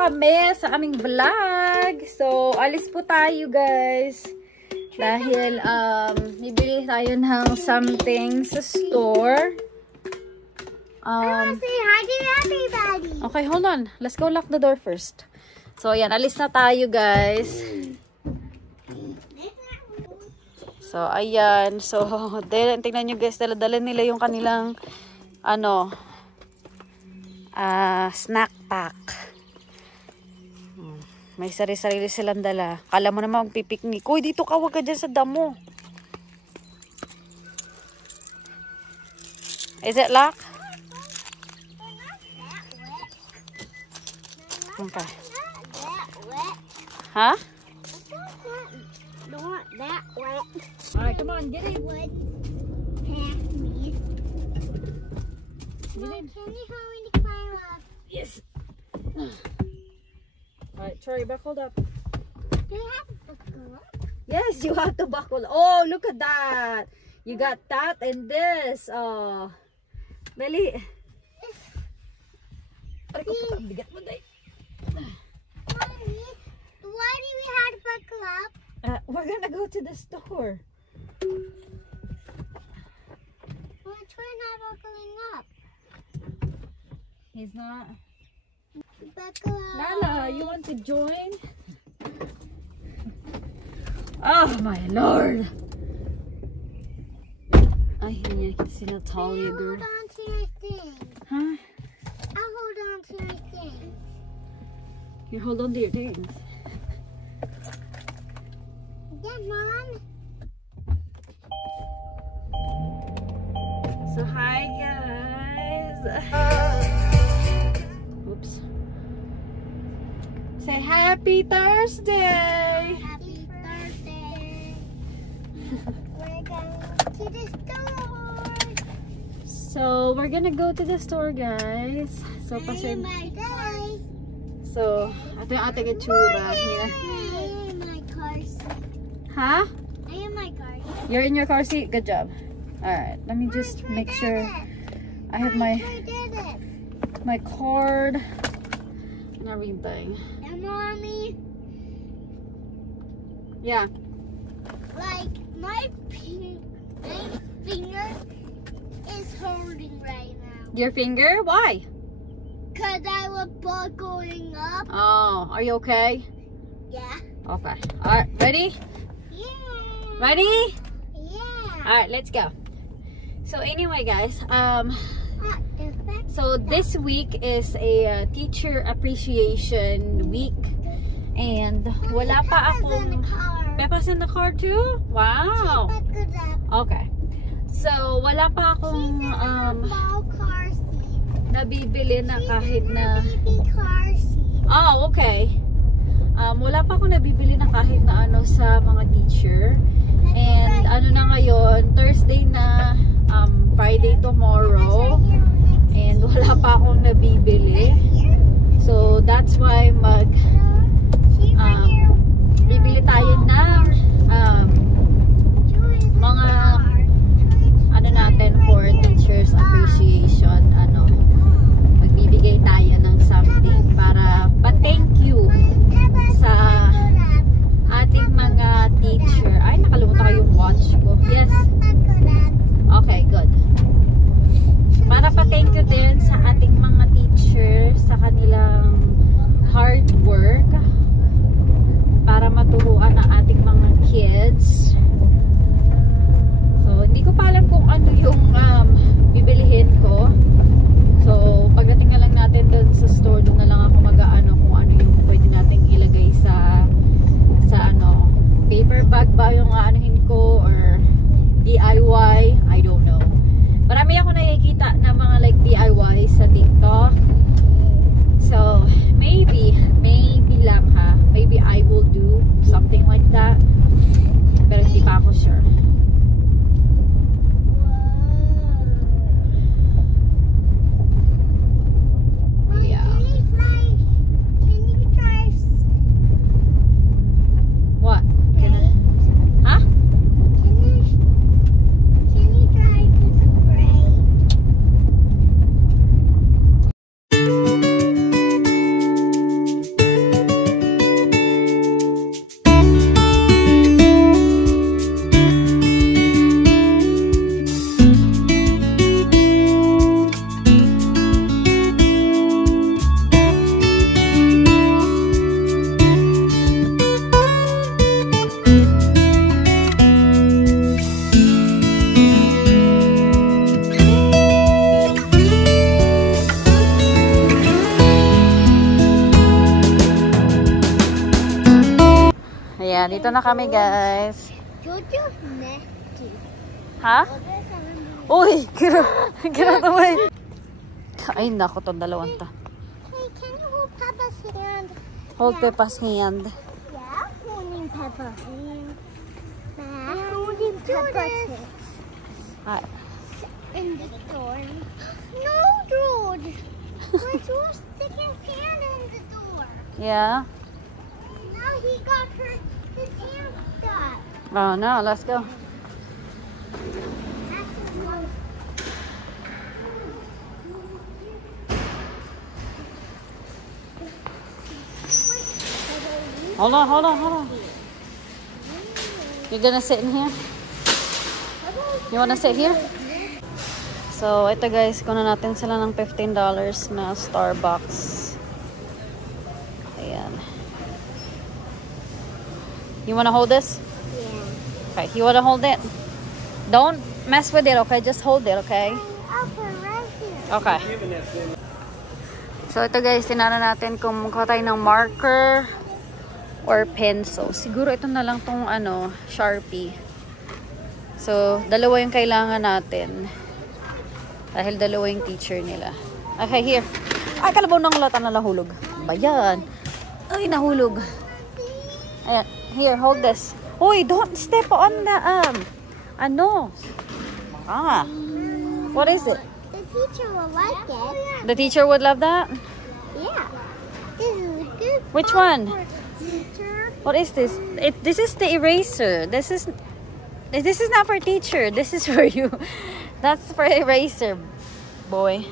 kami sa aming vlog. So, alis po tayo guys. Dahil, bibili tayo ng something sa store. I want to say hi to everybody. Okay, hold on. Let's go lock the door first. So, ayan. Alis na tayo guys. So, ayan. So, tingnan nyo guys. Dala-dala nila yung kanilang, snack pack. May sarili-sarili silang dala. Kala mo naman magpipiknik. Uy, dito ka. Huwag ka dyan sa damo. Is it locked? Okay. Huh? Not that wet. Alright, come on, get it. Would pass me. Mom, can you help me to climb up? Yes. Alright, Troy, buckle up. Do you have to buckle up? Yes, you have to buckle. Oh, look at that. You got that and this. Oh. Dali. Aray ko pa, bigat mo dahil. Mommy, why do we have to buckle up? We're gonna go to the store. Well, Troy not buckling up. He's not. Buckle up. Lala, you want to join? Oh my lord. I can see how tall you girl. Hold on to your thing. Huh? I'll hold on to your thing. You hold on to your things. Yeah, Mom. So hi guys. Oops. Say happy Thursday. Happy Thursday. We're going to the store. So we're gonna go to the store guys. So pasin. My day. So ito yung ating itsura. I am my car seat. Huh? I am my car seat. You're in your car seat? Good job. Alright, let me just make sure I have my card and everything. And Mommy, Yeah. like my finger is hurting right now. Your finger? Why? Cause I was buckling up. Oh, are you okay? Yeah. Okay. Alright, ready? Yeah. Ready? Yeah. Alright, let's go. So anyway guys, The back so this week is a teacher appreciation week. And wala pa Peppa's in the akong... car. Peppa's in the car too? Wow. Buckled up. Okay. So wala pa akong She's in a small car seat. nabibili na kahit She's in na... a baby car seat. Oh, okay. Wala pa akong nabibili na kahit na ano sa mga teacher. And ano na ngayon, Thursday na, Friday tomorrow. And wala pa akong nabibili. So that's why bibili tayo ng mga ano natin for teachers appreciation. Magbibigay tayo ng something para pa-thank you sa ating mga teacher. Ay, nakalimutan ko yung watch ko. Yes. Okay, good. Para pa-thank you din sa ating mga teacher sa kanilang hard work Ayan, dito na kami, guys. Jojo's nasty. Ha? Uy! Kira naman. Ay, naku, itong dalawang to. Hey, can you hold Papa's hand? Hold Peppa's hand. Yeah, holding Peppa's hand. I'm holding Peppa's hand. Hi. In the door. No, George. We're George sticking his hand in the door. Yeah? Now he got his hand stuck. Oh, no, let's go. Hold on. You're gonna sit in here? You wanna sit here? So, ito guys, kunan natin sila ng $15 na Starbucks. Ayan. You wanna hold this? Yeah. Okay, you wanna hold it? Don't mess with it, okay? Just hold it, okay? I'll put it right here. Okay. So, ito guys, tinana natin kung mukha tayo ng marker or pencil. Siguro ito na lang tong Sharpie. So, dalawa yung kailangan natin. Dahil dalawa yung teacher nila. Okay, here. Ay, kalabaw ng lata na nahulog. Bayan. Ay, nahulog. Ayan. Here, hold this. Uy, don't step on the, what is it? The teacher will like it. The teacher would love that? Yeah. This is good. Which one? Teacher. What is this? This is the eraser. This is not for teacher. This is for you. That's for eraser, boy.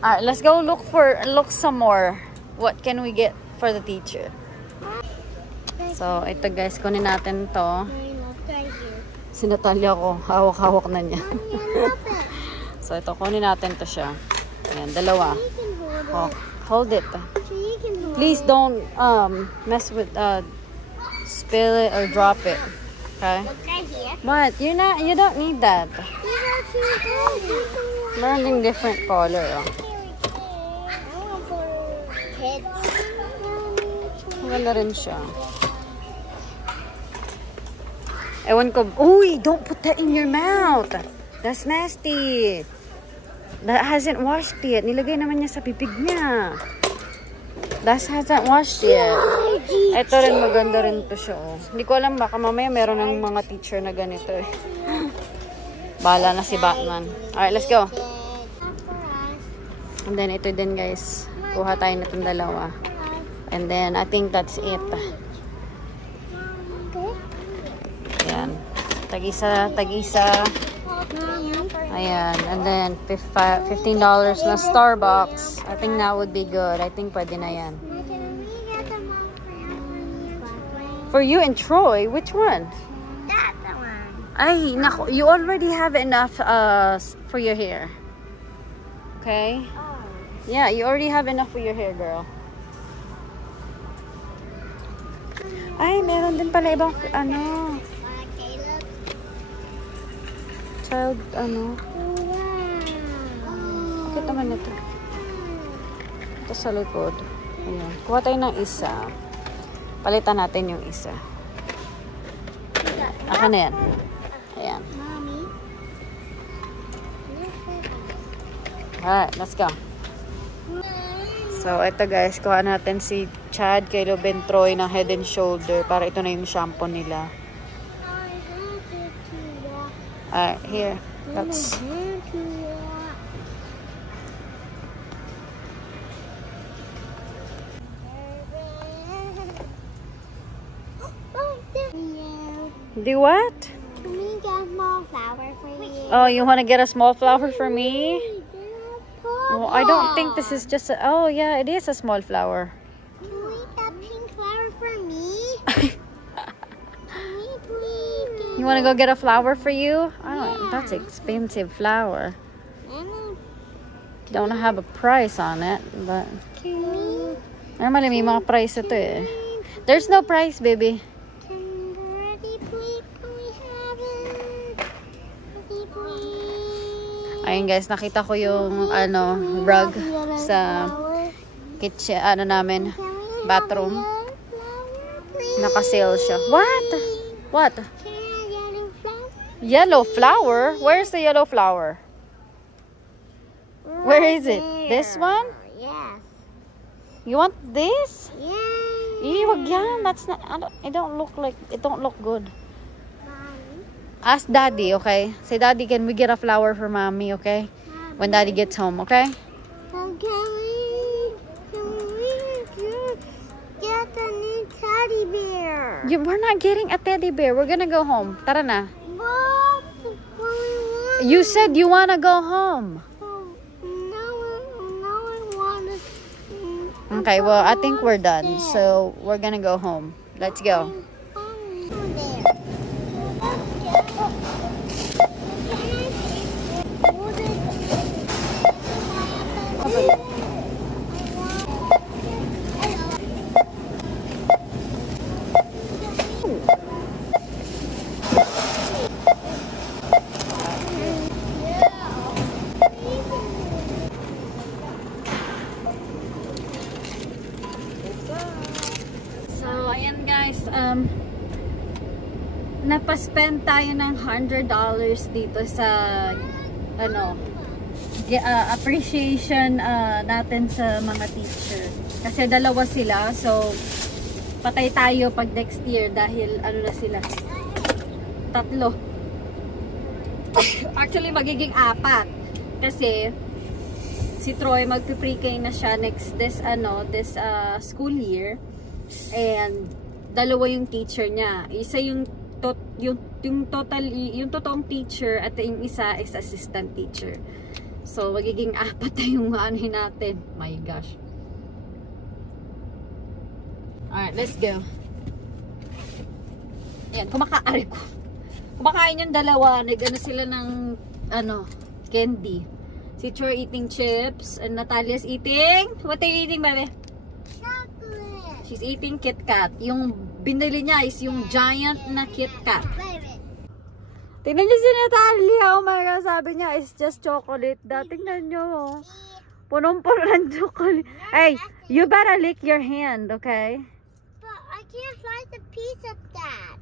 Alright, let's go look some more. What can we get for the teacher? So, ito guys, kunin natin to. Si Natalia ko, hawak-hawak na niya. So, ito, kunin natin to siya. Ayan, dalawa. Oh, hold it. Please don't mess with spill it or drop it. Okay? Look right here. But you don't need that. These are too good. Learning different color. Oh. I want for kids. Maganda rin siya. Ewan ko. Uy, don't put that in your mouth. That's nasty. That hasn't washed yet. Nilagay naman niya sa bibig niya. That hasn't washed yet. Ito rin, maganda rin to siya. Oh. Hindi ko alam, baka mamaya meron ng mga teacher na ganito eh. Bahala na si Batman. Alright, let's go. And then, ito din guys. Kuha tayo na itong dalawa. And then, I think that's it. Ayan. Tag-isa. Ayan. And then, $15 na Starbucks. I think that would be good. I think pwede na yan. For you and Troy, which one? That's the one. Ay, nako, you already have enough for your hair. Okay? Oh. Yeah, you already have enough for your hair, girl. Ay, meron din pala ibang, child, bakit naman ito? Ito sa likod. Ayan. Kuha tayo ng isa. Palitan natin yung isa. Akin na yan. Ayan. Mommy. Alright, let's go. So, ito guys, kuha natin si Chad, Caleb, and Troy ng Head and Shoulder para ito na yung shampoo nila. Alright, here. That's... Do what? Can we get a small flower for you? Oh, you want to get a small flower for me? Oh, I don't think this is just a... Oh, yeah, it is a small flower. Can we get a pink flower for me? Can we please get... You want to go get a flower for you? Oh, that's expensive flower. Don't have a price on it, but... Can we... Normally, may mga price ito eh. There's no price, baby. Ayun guys, nakita ko yung rug sa kitchen, namin, bathroom. Naka-sale siya. What? What? Can I have yellow flower? Yellow flower? Where's the yellow flower? Where is it? This one? Yes. You want this? Yeah. Wag yan. That's not, it don't look good. Mommy. Ask daddy, okay? Say, daddy, can we get a flower for mommy, okay? When daddy gets home, okay? Can we get a new teddy bear? We're not getting a teddy bear. We're gonna go home. Tara na. But we want. You said you wanna go home. Now I want it. Okay, well, I think we're done. So, we're gonna go home. Let's go. So, ayan guys, napaspend tayo ng $100 dito sa appreciation natin sa mga teacher. Kasi dalawa sila, so patay tayo pag next year dahil ano na sila, 3. Actually magiging 4 kasi si Troy magpi-pre-K na siya this school year, and dalawa yung teacher niya. Isa yung totoong teacher at yung isa is assistant teacher. So magiging 4 na yung anuhin natin. My gosh. Alright, let's go. Ayan, kumakain yung dalawa. Nag-ano sila ng candy. Si Troy eating chips and Natalia's eating, what are you eating, baby? Chocolate. She's eating Kit Kat. Yung binili niya is yung giant na Kit Kat. Tingnan niyo si Natalia. Oh my God, sabi niya it's just chocolate. Tingnan niyo. Punong-puno ng chocolate. Hey, you better lick your hand, okay? But I can't slice a piece of that.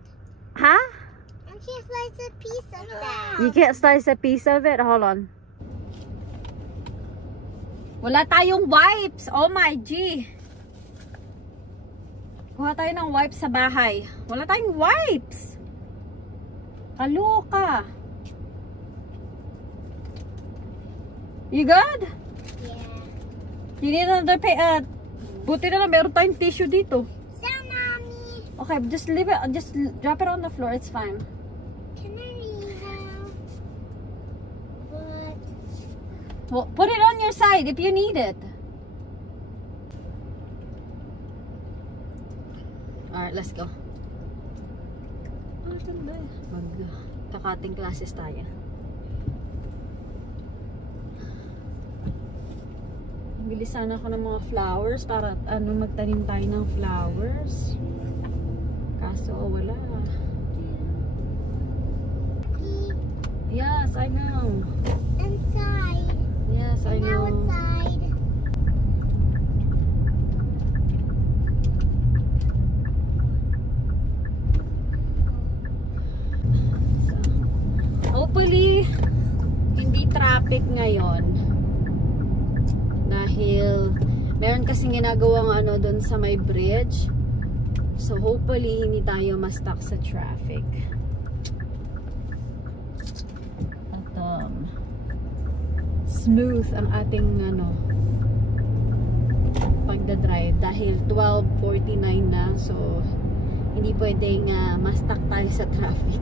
Huh? I can't slice a piece of that. You can't slice a piece of it? Hold on. Wala tayong wipes. Oh my G. Kuha tayo ng wipes sa bahay. Wala tayong wipes. Kaloka. You good? Yeah. You need another buti na lang meron tayong tissue dito. So, Mommy. Okay, just leave it. Just drop it on the floor. It's fine. Can I leave now? But Well, put it on your side if you need it. Alright, let's go. Magkakating classes tayo. Bilisan ako ng mga flowers para magtanim tayo ng flowers. Kaso wala. Yes, I know. inside. Yes, I Now know. inside. Hopefully, hindi traffic ngayon. Dahil, meron kasing ginagawang doon sa may bridge. So, hopefully, hindi tayo ma-stuck sa traffic. At, smooth ang ating, pagdadrive. Dahil 12:49 na. So, hindi pwedeng ma-stuck tayo sa traffic.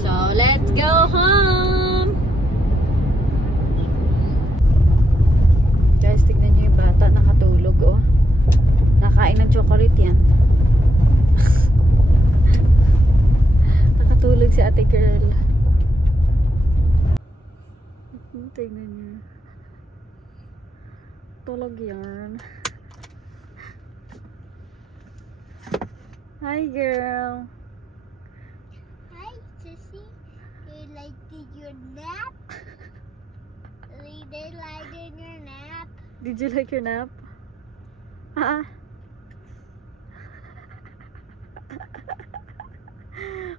So, let's go home! Guys, tignan nyo yung bata nakatulog, oh. Nakain ng chocolate yan. Nakatulog si ate girl. Tignan nyo. Tulog yan. Hi, girl. Hi, Sissy. Did you nap? Lay did like in your nap? Did you like your nap?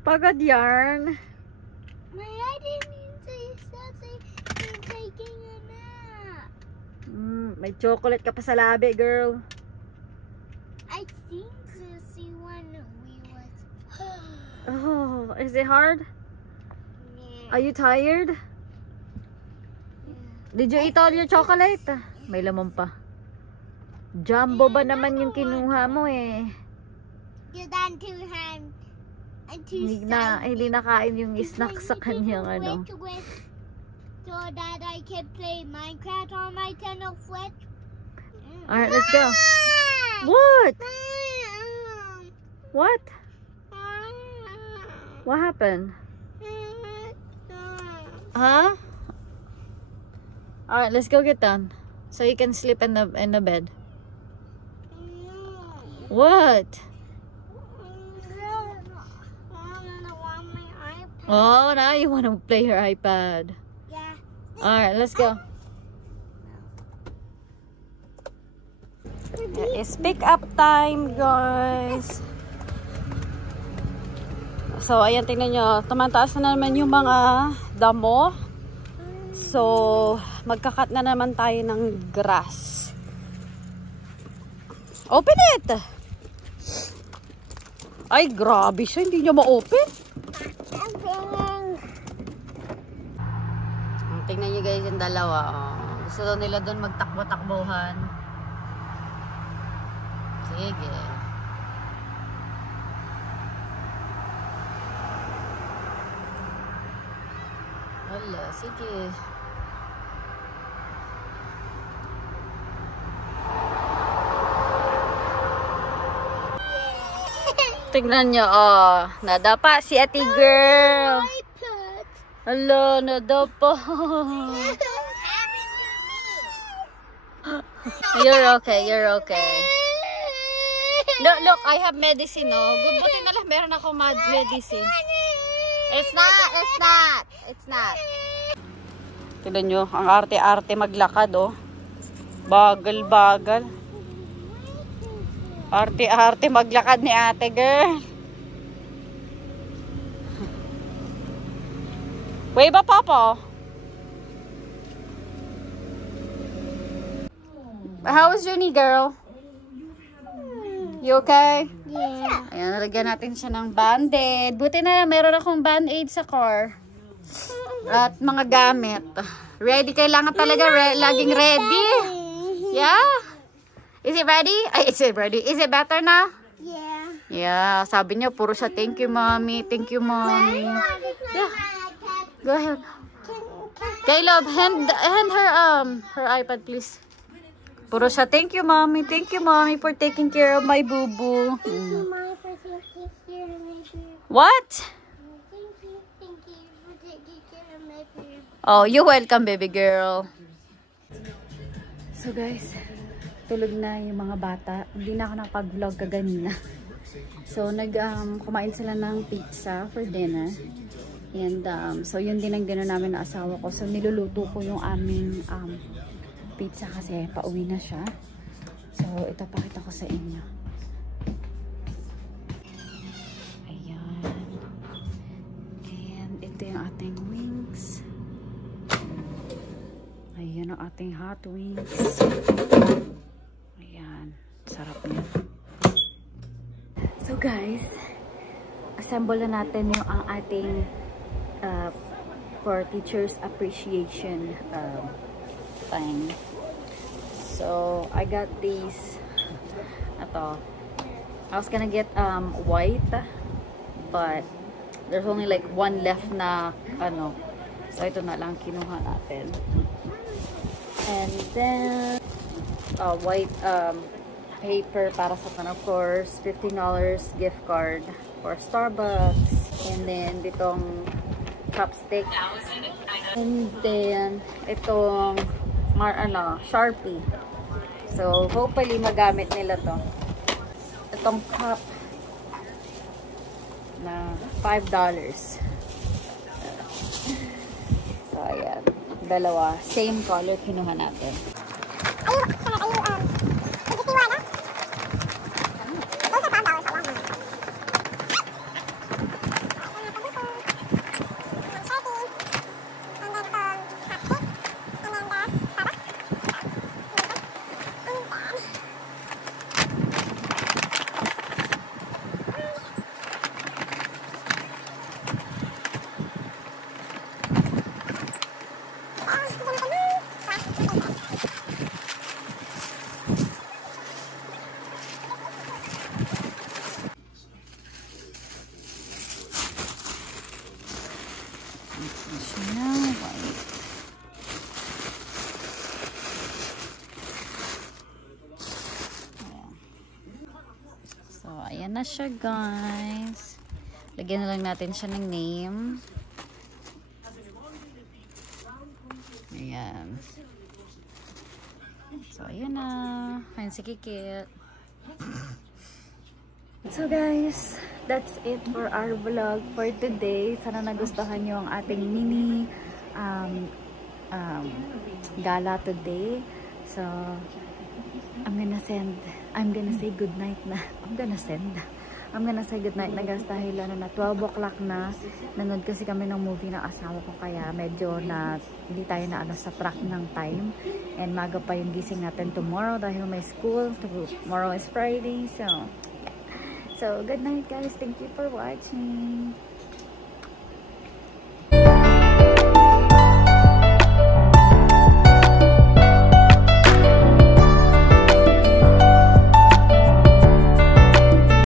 Pagod yarn. I didn't mean to say you're taking a nap. May chocolate ka pa sa labi, girl. I think Sissy when we was. Oh, is it hard? Yeah. Are you tired? Did you eat all your chocolate? May laman pa. Jumbo ba naman yung kinuha mo eh? You done 2 hands and 2 Hindi nakain yung snack sa kanyang ano. So that I can play Minecraft on my Nintendo Switch. Alright, let's go. What? What? What happened? Huh? Alright, let's go get done. So you can sleep in the bed. What? Oh, now you want to play your iPad. Yeah. Alright, let's go. It's pick up time, guys. So, ayan, tingnan nyo. Tumataas na naman yung mga damo. So, magkakat na naman tayo ng grass. Open it! Ay, grabe siya. Hindi nyo ma-open. Tingnan nyo guys yung dalawa. Oh. Gusto daw nila doon magtakbo-takbuhan. Sige. Wala, sige. Tingnan nyo, oh. Nadapa si ate girl. Hello, nadapa. You're okay, you're okay. Look, I have medicine, oh. Buti na lang, meron ako medicine. It's not. Tignan nyo, ang arte-arte maglakad, oh. Bagal. Arte-arte maglakad ni ate girl. Wave up, Papa. How was your knee, girl? You okay? Yeah. Ayan, nalagyan natin siya ng band-aid. Buti na meron akong band-aid sa car. At mga gamit. Ready, kailangan talaga laging ready. Yeah? Is it ready? Is it ready? Is it better now? Yeah. Yeah, sabi niya puro siya thank you, mommy. Thank you, mommy. Yeah. Go ahead. Caleb, hand her iPad, please. Puro siya thank you, mommy. Thank you, mommy, for taking care of my boo-boo. What? Thank you for taking care of my boo. Oh, you're welcome, baby girl. So guys, tulog na yung mga bata. Hindi na ako nakapag-vlog kaganina. So kumain sila ng pizza for dinner. And so yun din ang gano'n namin na asawa ko. So niluluto ko yung aming pizza kasi pauwi na siya. So ito pakita ko sa inyo. Ayan. And ito yung ating wings. Ayan ang ating hot wings. Ayan. Sarap niya. So guys, assemble na natin yung ang ating for teachers appreciation thing. So I got these. Ito. I was gonna get white, but there's only like one left na ano. So ito na lang kinuha natin. And then white paper para sa pan, of course, $15 gift card for Starbucks. And then ditong chopstick. And then itong Sharpie. So hopefully magamit nila to. Itong cup na $5. So ayan. dalawa. Same color kinuha natin. So, ayan na siya, guys. Lagyan na lang natin siya ng name. Ayan. So, ayan na. Ayan si Kikit. So, guys, that's it for our vlog for today. Sana nagustuhan nyo ang ating mini gala today. So, I'm gonna say good night na. I'm gonna say good night na, guys, dahil ano na 12 o'clock na. Nanood kasi kami ng movie ng asawa ko, kaya medyo na hindi tayo na ano sa track ng time. And maga pa yung gising natin tomorrow dahil may school. Tomorrow is Friday. So good night, guys. Thank you for watching.